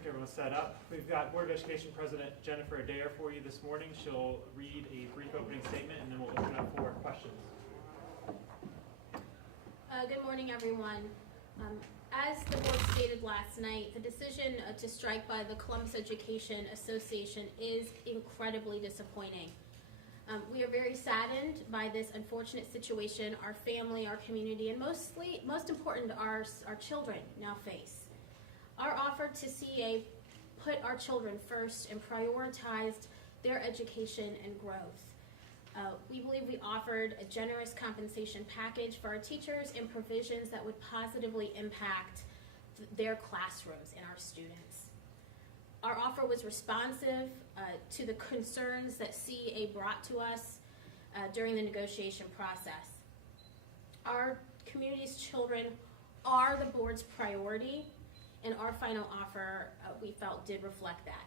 like everyone's set up. We've got Board of Education President Jennifer Adair for you this morning. She'll read a brief opening statement and then we'll open up for questions. Good morning, everyone. As the board stated last night, the decision to strike by the Columbus Education Association is incredibly disappointing. We are very saddened by this unfortunate situation our family, our community, and most important, our children now face. Our offer to CEA put our children first and prioritized their education and growth. We believe we offered a generous compensation package for our teachers and provisions that would positively impact their classrooms and our students. Our offer was responsive to the concerns that CEA brought to us during the negotiation process. Our community's children are the board's priority, and our final offer, we felt, did reflect that.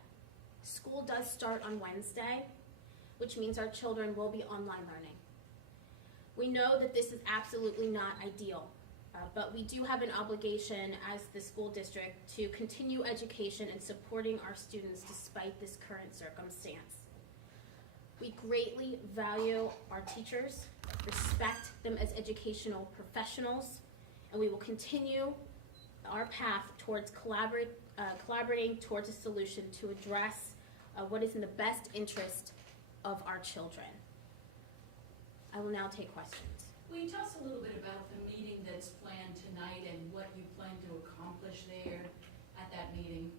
School does start on Wednesday, which means our children will be online learning. We know that this is absolutely not ideal, but we do have an obligation as the school district to continue education and supporting our students despite this current circumstance. We greatly value our teachers, respect them as educational professionals, and we will continue our path towards collaborating towards a solution to address what is in the best interest of our children. I will now take questions. Will you tell us a little bit about the meeting that's planned tonight and what you plan to accomplish there at that meeting?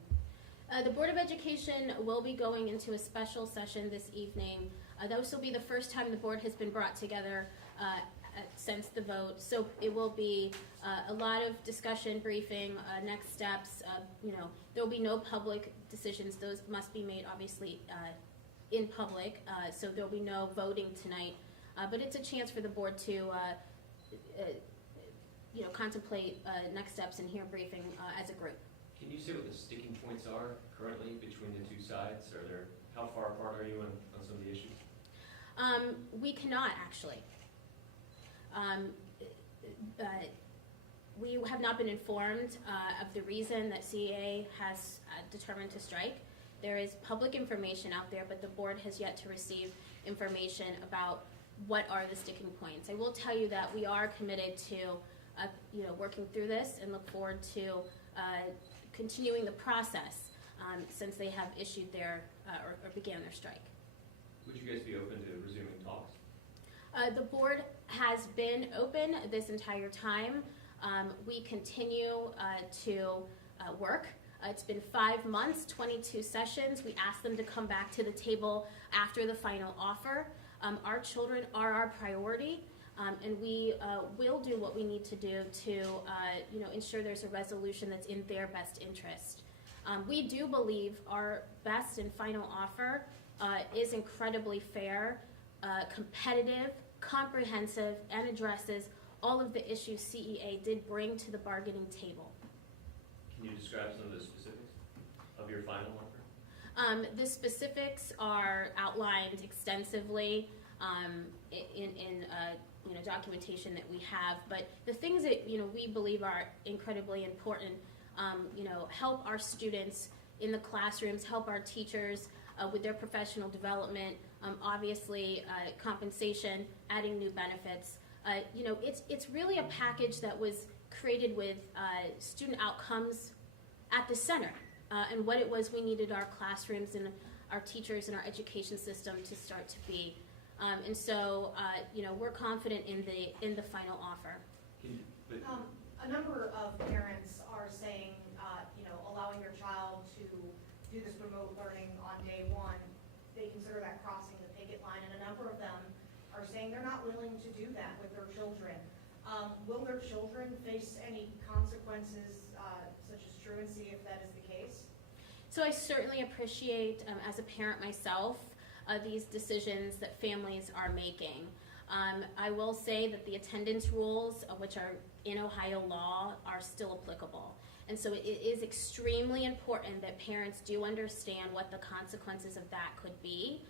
The Board of Education will be going into a special session this evening. This will be the first time the board has been brought together since the vote, so it will be a lot of discussion, briefing, next steps. There will be no public decisions. Those must be made, obviously, in public, so there will be no voting tonight. But it's a chance for the board to contemplate next steps and hear a briefing as a group. Can you say what the sticking points are currently between the two sides? How far apart are you on some of the issues? We cannot, actually. We have not been informed of the reason that CEA has determined to strike. There is public information out there, but the board has yet to receive information about what are the sticking points. I will tell you that we are committed to working through this and look forward to continuing the process since they have issued their or began their strike. Would you guys be open to resuming talks? The board has been open this entire time. We continue to work. It's been 5 months, 22 sessions. We asked them to come back to the table after the final offer. Our children are our priority, and we will do what we need to do to ensure there's a resolution that's in their best interest. We do believe our best and final offer is incredibly fair, competitive, comprehensive, and addresses all of the issues CEA did bring to the bargaining table. Can you describe some of the specifics of your final offer? The specifics are outlined extensively in documentation that we have, but the things that we believe are incredibly important, help our students in the classrooms, help our teachers with their professional development, obviously compensation, adding new benefits. It's really a package that was created with student outcomes at the center, and what it was we needed our classrooms and our teachers and our education system to start to be. And so, we're confident in the final offer. A number of parents are saying, allowing your child to do this remote learning on day one, they consider that crossing the picket line, and a number of them are saying they're not willing to do that with their children. Will their children face any consequences such as truancy if that is the case? So I certainly appreciate, as a parent myself, these decisions that families are making. I will say that the attendance rules, which are in Ohio law, are still applicable. And so it is extremely important that parents do understand what the consequences of that could be.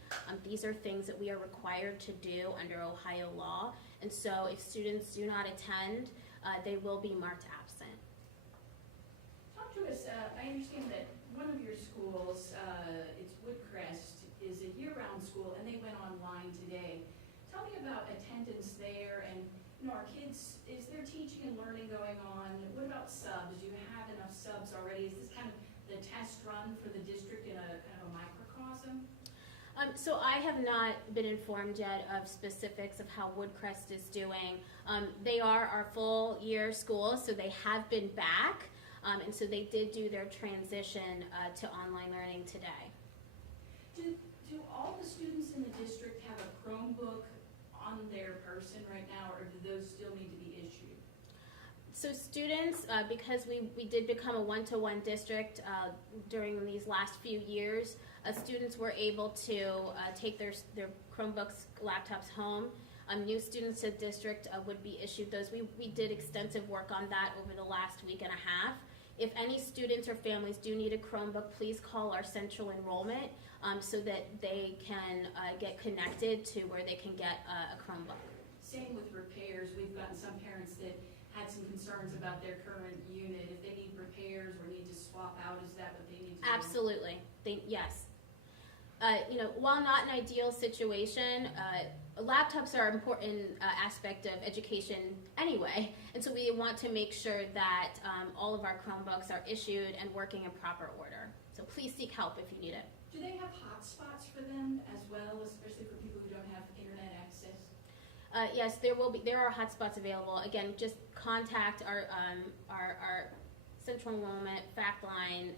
These are things that we are required to do under Ohio law. And so if students do not attend, they will be marked absent. Talk to us I understand that one of your schools, it's Woodcrest, is a year-round school, and they went online today. Tell me about attendance there, and, you know, our kids, is there teaching and learning going on? What about subs? Do you have enough subs already? Is this kind of the test run for the district in a kind of a microcosm? So I have not been informed yet of specifics of how Woodcrest is doing. They are our full year school, so they have been back, and so they did do their transition to online learning today. Do all the students in the district have a Chromebook on their person right now, or do those still need to be issued? So students, because we did become a one-to-one district during these last few years, students were able to take their Chromebooks, laptops home. New students to the district would be issued those. We did extensive work on that over the last week and a half. If any students or families do need a Chromebook, please call our central enrollment so that they can get connected to where they can get a Chromebook. Same with repairs. We've gotten some parents that had some concerns about their current unit. If they need repairs or need to swap out, is that what they need to do? Absolutely. Yes. You know, while not an ideal situation, laptops are an important aspect of education anyway, and so we want to make sure that all of our Chromebooks are issued and working in proper order. So please seek help if you need it. Do they have hotspots for them as well, especially for people who don't have internet access? Yes, there are hotspots available. Again, just contact our central enrollment fact line.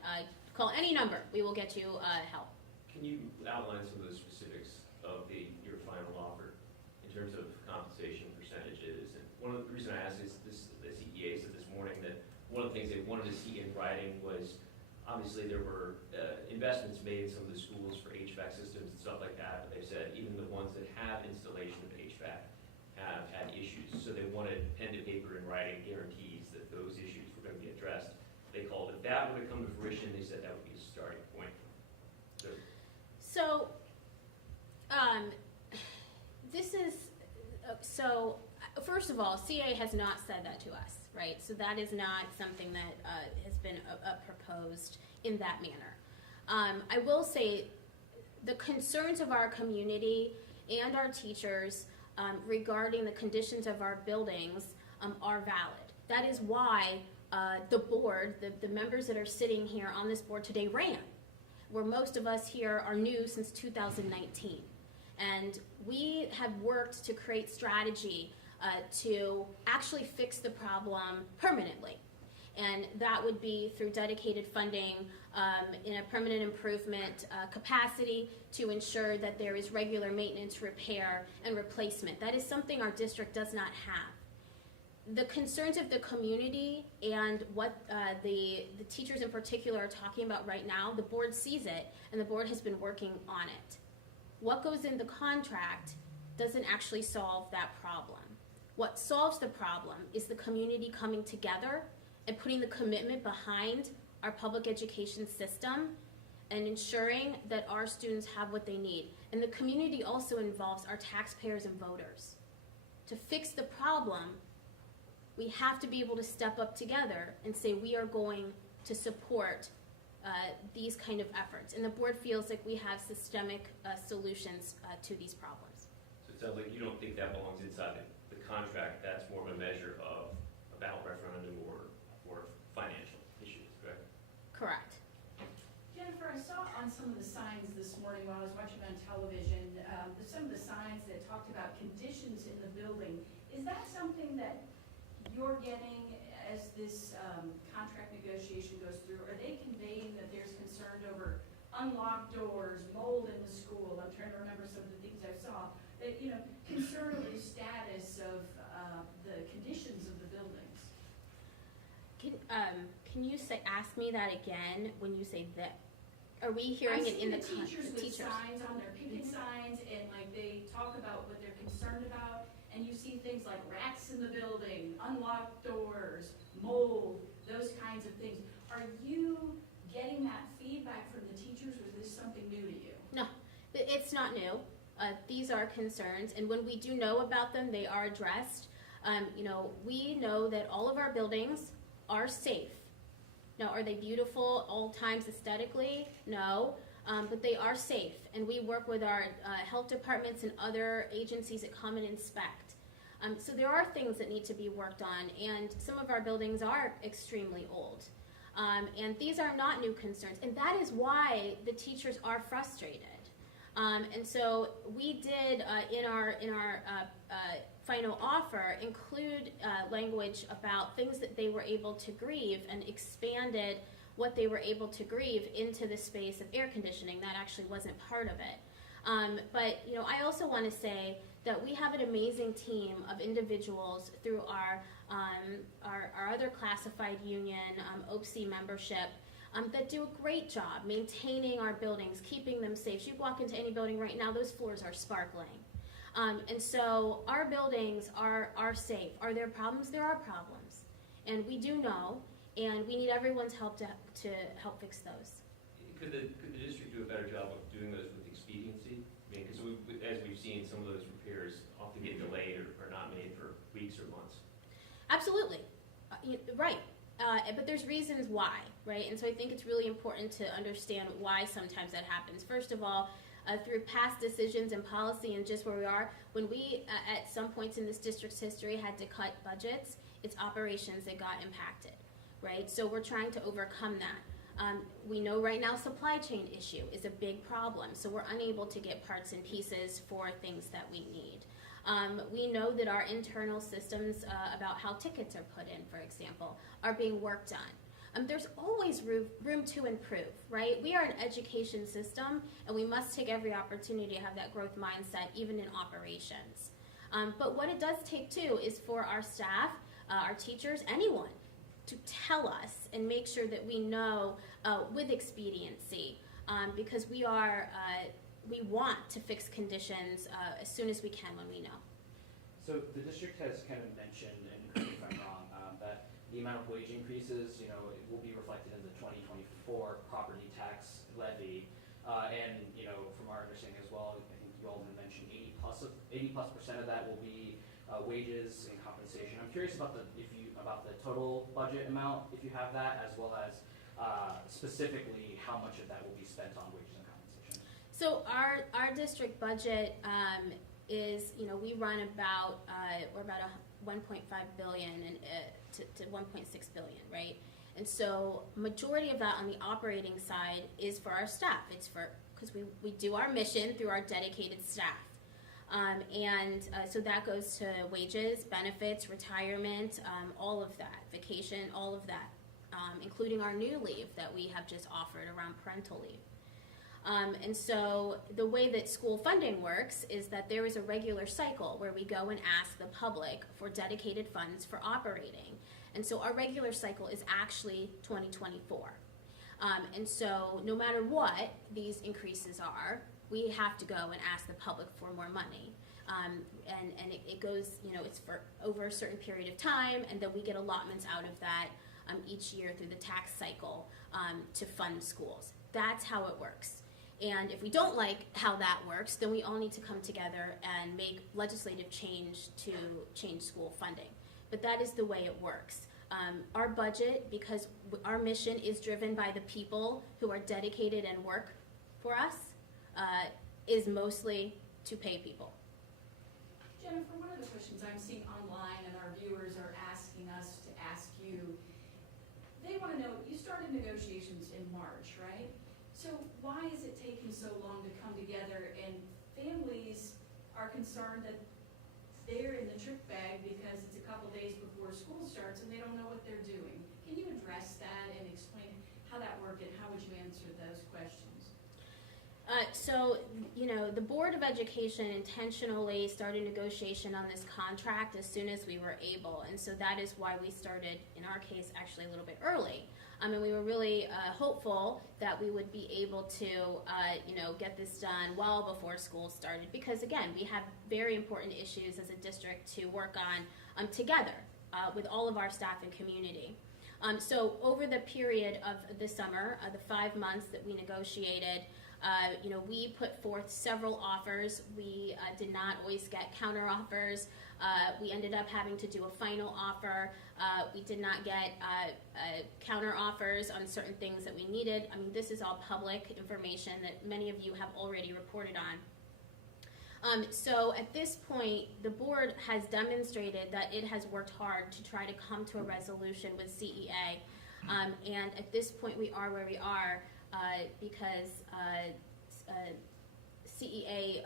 Call any number. We will get you help. Can you outline some of the specifics of your final offer in terms of compensation percentages? And one of the reason I asked is the CEA said this morning that one of the things they wanted to see in writing was obviously there were investments made in some of the schools for HVAC systems and stuff like that, but they said even the ones that have installation of HVAC have had issues. So they wanted pen to paper in writing guarantees that those issues were going to be addressed. They called it. That would have come to fruition. They said that would be a starting point. So, this is, first of all, CA has not said that to us, right? So that is not something that has been proposed in that manner. I will say the concerns of our community and our teachers regarding the conditions of our buildings are valid. That is why the board, the members that are sitting here on this board today ran, where most of us here are new since 2019. And we have worked to create strategy to actually fix the problem permanently. And that would be through dedicated funding in a permanent improvement capacity to ensure that there is regular maintenance, repair, and replacement. That is something our district does not have. The concerns of the community and what the teachers in particular are talking about right now, the board sees it, and the board has been working on it. What goes in the contract doesn't actually solve that problem. What solves the problem is the community coming together and putting the commitment behind our public education system and ensuring that our students have what they need. And the community also involves our taxpayers and voters. To fix the problem, we have to be able to step up together and say we are going to support these kind of efforts. And the board feels like we have systemic solutions to these problems. So it sounds like you don't think that belongs inside the contract. That's more of a measure of a ballot referendum or financial issues, correct? Correct. Jennifer, I saw on some of the signs this morning while I was watching on television, some of the signs that talked about conditions in the building. Is that something that you're getting as this contract negotiation goes through? Are they conveying that there's concern over unlocked doors, mold in the school? I'm trying to remember some of the things I saw. That, you know, concern over the status of the conditions of the buildings. Can you ask me that again when you say that? Are we hearing it in the teachers with teachers? signs on their picket signs, and like they talk about what they're concerned about, and you see things like rats in the building, unlocked doors, mold, those kinds of things. Are you getting that feedback from the teachers, or is this something new to you? No, it's not new. These are concerns, and when we do know about them, they are addressed. You know, we know that all of our buildings are safe. Now, are they beautiful all times aesthetically? No. But they are safe, and we work with our health departments and other agencies that come and inspect. So there are things that need to be worked on, and some of our buildings are extremely old. And these are not new concerns, and that is why the teachers are frustrated. And so we did, in our final offer, include language about things that they were able to grieve, and expanded what they were able to grieve into the space of air conditioning. That actually wasn't part of it. But I also want to say that we have an amazing team of individuals through our other classified union, OPSI membership, that do a great job maintaining our buildings, keeping them safe. You walk into any building right now, those floors are sparkling. And so our buildings are safe. Are there problems? There are problems. And we do know, and we need everyone's help to help fix those. Could the district do a better job of doing those with expediency? I mean, because as we've seen, some of those repairs often get delayed or not made for weeks or months. Absolutely, right. But there's reasons why, right? And so I think it's really important to understand why sometimes that happens. First of all, through past decisions and policy and just where we are, when we, at some points in this district's history, had to cut budgets, it's operations that got impacted, right? So we're trying to overcome that. We know right now supply chain issue is a big problem, so we're unable to get parts and pieces for things that we need. We know that our internal systems about how tickets are put in, for example, are being worked on. There's always room to improve, right? We are an education system, and we must take every opportunity to have that growth mindset, even in operations. But what it does take, too, is for our staff, our teachers, anyone, to tell us and make sure that we know with expediency, because we want to fix conditions as soon as we can when we know. So the district has kind of mentioned, and correct me if I'm wrong, that the amount of wage increases, it will be reflected in the 2024 property tax levy. And from our understanding as well, I think you all mentioned 80+% of that will be wages and compensation. I'm curious about the total budget amount, if you have that, as well as specifically how much of that will be spent on wages and compensation. So our district budget is, we run about we're about a 1.5 billion and to 1.6 billion, right? And so majority of that on the operating side is for our staff. It's because we do our mission through our dedicated staff. So that goes to wages, benefits, retirement, all of that, vacation, all of that, including our new leave that we have just offered around parental leave. And so the way that school funding works is that there is a regular cycle where we go and ask the public for dedicated funds for operating. And so our regular cycle is actually 2024. And so no matter what these increases are, we have to go and ask the public for more money. And it goes, it's for over a certain period of time, and then we get allotments out of that each year through the tax cycle to fund schools. That's how it works. And if we don't like how that works, then we all need to come together and make legislative change to change school funding. But that is the way it works. Our budget, because our mission is driven by the people who are dedicated and work for us, is mostly to pay people. Jennifer, one of the questions I'm seeing online and our viewers are asking us to ask you, they want to know, you started negotiations in March, right? So why is it taking so long to come together, and families are concerned that they're in the trick bag because it's a couple days before school starts and they don't know what they're doing? Can you address that and explain how that worked, and how would you answer those questions? So, the Board of Education intentionally started negotiation on this contract as soon as we were able, and so that is why we started, in our case, actually a little bit early. And we were really hopeful that we would be able to, get this done well before school started, because again, we have very important issues as a district to work on together with all of our staff and community. So over the period of the summer, the 5 months that we negotiated, we put forth several offers. We did not always get counter offers. We ended up having to do a final offer. We did not get counter offers on certain things that we needed. I mean, this is all public information that many of you have already reported on. So at this point, the board has demonstrated that it has worked hard to try to come to a resolution with CEA. And at this point, we are where we are because CEA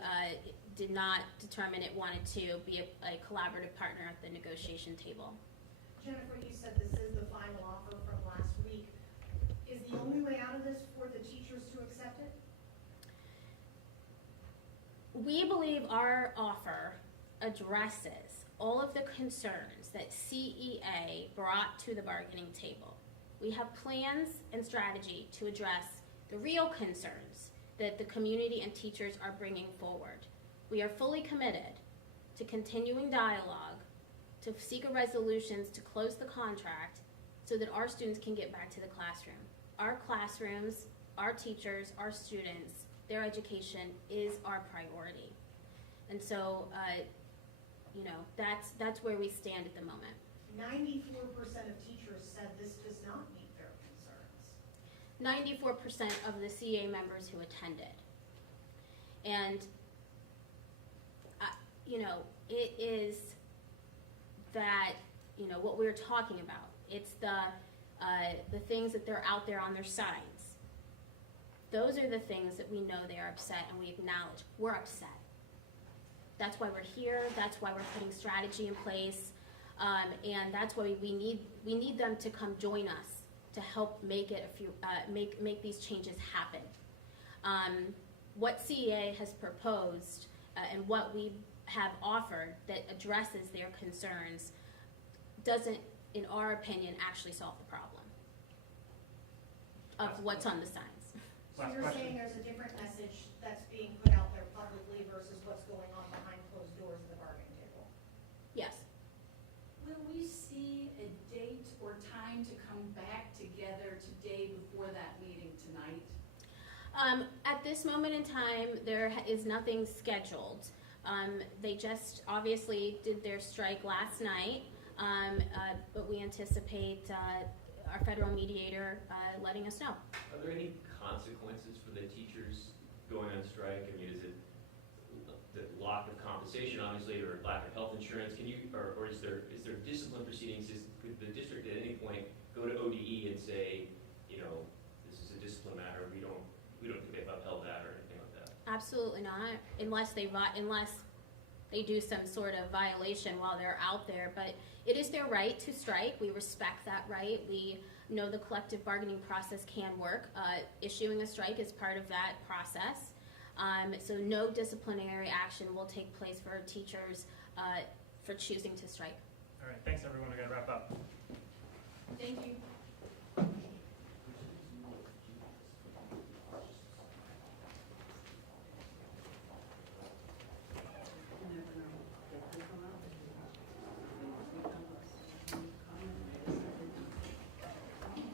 did not determine it wanted to be a collaborative partner at the negotiation table. Jennifer, you said this is the final offer from last week. Is the only way out of this for the teachers to accept it? We believe our offer addresses all of the concerns that CEA brought to the bargaining table. We have plans and strategy to address the real concerns that the community and teachers are bringing forward. We are fully committed to continuing dialogue, to seek a resolutions to close the contract so that our students can get back to the classroom. Our classrooms, our teachers, our students, their education is our priority. And so, that's where we stand at the moment. 94% of teachers said this does not meet their concerns. 94% of the CA members who attended. And, it is that, what we're talking about. It's the things that they're out there on their signs. Those are the things that we know they are upset, and we acknowledge we're upset. That's why we're here. That's why we're putting strategy in place, and that's why we need them to come join us to help make it make these changes happen. What CEA has proposed and what we have offered that addresses their concerns doesn't, in our opinion, actually solve the problem of what's on the signs. So Last you're question. saying there's a different message that's being put out there publicly versus what's going on behind closed doors at the bargaining table? Yes. Will we see a date or time to come back together today before that meeting tonight? At this moment in time, there is nothing scheduled. They just obviously did their strike last night, but we anticipate our federal mediator letting us know. Are there any consequences for the teachers going on strike? I mean, is it the lack of compensation, obviously, or lack of health insurance? Can you, or is there discipline proceedings? Could the district at any point go to ODE and say, this is a discipline matter, we don't think they've upheld that or anything like that? Absolutely not, unless they do some sort of violation while they're out there. But it is their right to strike. We respect that right. We know the collective bargaining process can work. Issuing a strike is part of that process. So no disciplinary action will take place for teachers for choosing to strike. All right, thanks everyone, we gotta wrap up. Thank you.